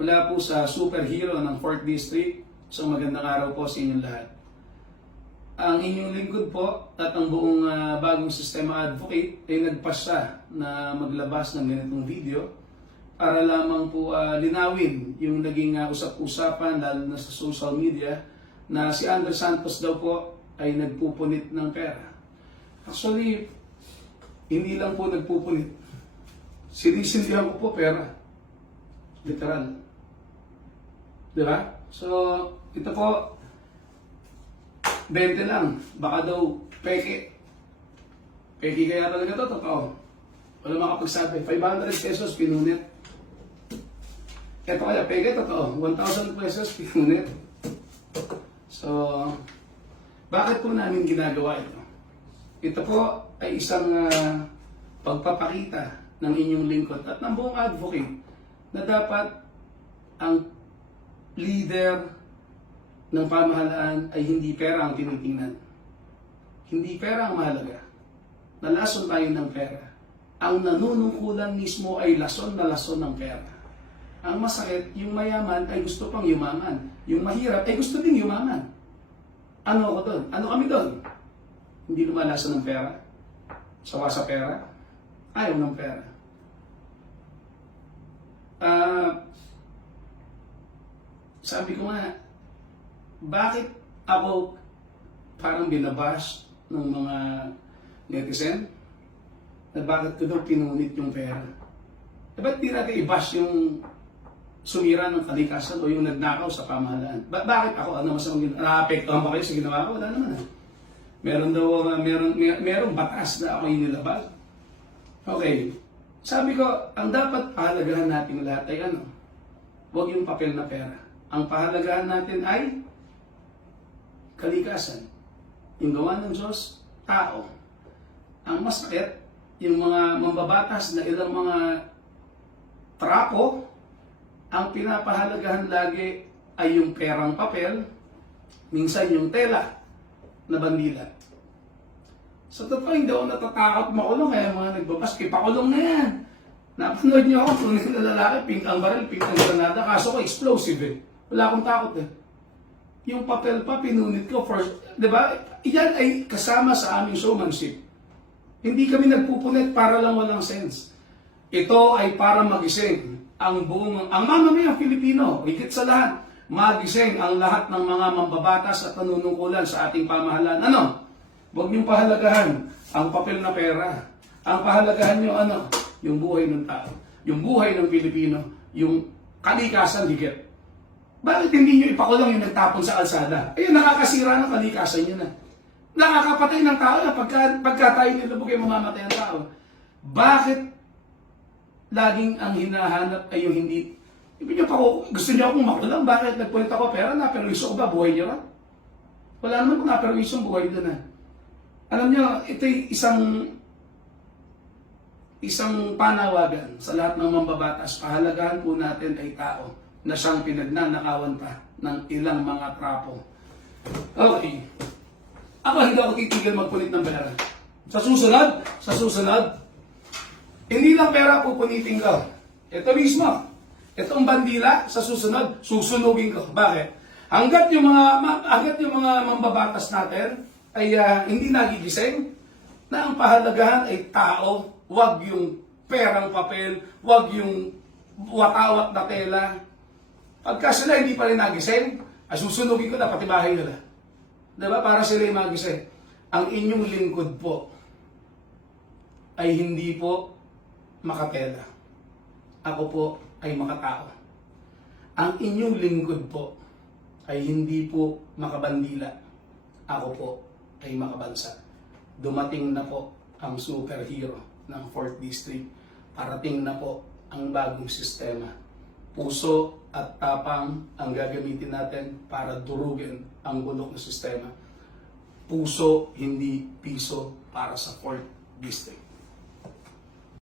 mula po sa superhero ng 4th District. So magandang araw po sa inyong lahat. Ang inyong lingkod po at ang buong bagong sistema advocate ay nagpasya na maglabas ng ganitong video para lamang po linawin yung naging usap-usapan lalo na sa social media na si Andre Santos daw po ay nagpupunit ng pera. Actually, hindi lang po nagpupunit. Sinisindihan ko po pera. Literal. Diba? So, ito po, 20 lang. Baka daw peke. Peke kaya talaga ito, totoo. Wala makapagsabi. 500 pesos pinunit. Ito kaya, peke, totoo. 1,000 pesos pinunit. So, bakit po namin ginagawa ito? Ito po ay isang pagpapakita ng inyong lingkod at ng buong advocate na dapat ang leader ng pamahalaan ay hindi pera ang tinitingnan. Hindi pera ang mahalaga. Nalason tayo ng pera. Ang nanunungkulan mismo ay lason na lason ng pera. Ang masakit, yung mayaman ay gusto pang yumaman. Yung mahirap ay gusto ding yumaman. Ano ako doon? Ano kami doon? Hindi lumalason ng pera? Sawa sa pera? Ayaw ng pera. Sabi ko nga, bakit ako parang binabash ng mga netizen? Na bakit ko daw pinunit yung pera? Ba't di natin i-bash yung sumira ng kalikasan o yung nagnakaw sa pamahalaan? Bakit ako? Ano masamang ginawa? Naapektuhan ba kayo sa ginawa ko? Wala naman eh. Meron batas na ako yung nilabas. Okay. Sabi ko, ang dapat pahalagahan natin lahat ay ano? Huwag yung papel na pera. Ang pahalagahan natin ay kalikasan. Yung gawa ng Diyos, tao. Ang masakit, yung mga mambabatas na ilang mga trapo, ang pinapahalagahan lagi ay yung perang papel, minsan yung tela na bandila. Sa totoo, hindi ako natatakot makulong kaya mga nagbabas, pakulong na yan. Napanood niyo ako, tunay na lalaki, pink ang baril, pink ang granada, kaso ko explosive eh. Wala akong takot eh. Yung papel pa, pinunit ko first. Diba? Iyan ay kasama sa aming showmanship. Hindi kami nagpupunit para lang walang sense. Ito ay para magising ang mamamayang Pilipino, higit sa lahat, magising ang lahat ng mga mambabatas at nanunungkulan sa ating pamahalaan. Ano? Huwag niyong pahalagahan ang papel na pera. Ang pahalagahan niyo ano? Yung buhay ng tao. Yung buhay ng Pilipino. Yung kalikasan higit. Bakit hindi nyo ipakulong yung nagtapon sa kalsada? Ayun, nakakasira ng kalikasan nyo na. Nakakapatay ng tao na pagka tayo nilubog ay mamamatay ang tao. Bakit laging ang hinahanap ay yung hindi... Gusto niyo akong makulang? Bakit nagpunit ako pera? Naperwiso ko ba? Buhay niyo ba? Wala naman kung naperwiso ang buhay doon na. Alam niyo, ito'y isang panawagan sa lahat ng mambabatas. Pahalagahan po natin ay tao na siyang pinagnanakawan pa ng ilang mga trapo. Okay. Ako hindi ako titigil magpunit ng pera. Sa susunod, hindi lang pera pupunitin ko. Ito mismo. Itong bandila, sa susunod, susunugin ko. Bakit? Hanggat yung mga mambabatas natin ay hindi nagigising, na ang pahalagahan ay tao, wag yung perang papel, wag yung watawat na tela. Pagka sila hindi pa rin nagising, susunugin ko na pati bahay nila. Diba? Para sila yung magising. Ang inyong lingkod po ay hindi po makatela. Ako po ay makatao. Ang inyong lingkod po ay hindi po makabandila. Ako po ay makabansa. Dumating na po ang superhero ng 4th District. Parating na po ang bagong sistema. Puso at tapang ang gagamitin natin para durugin ang bulok na sistema. Puso, hindi piso para sa 4th District.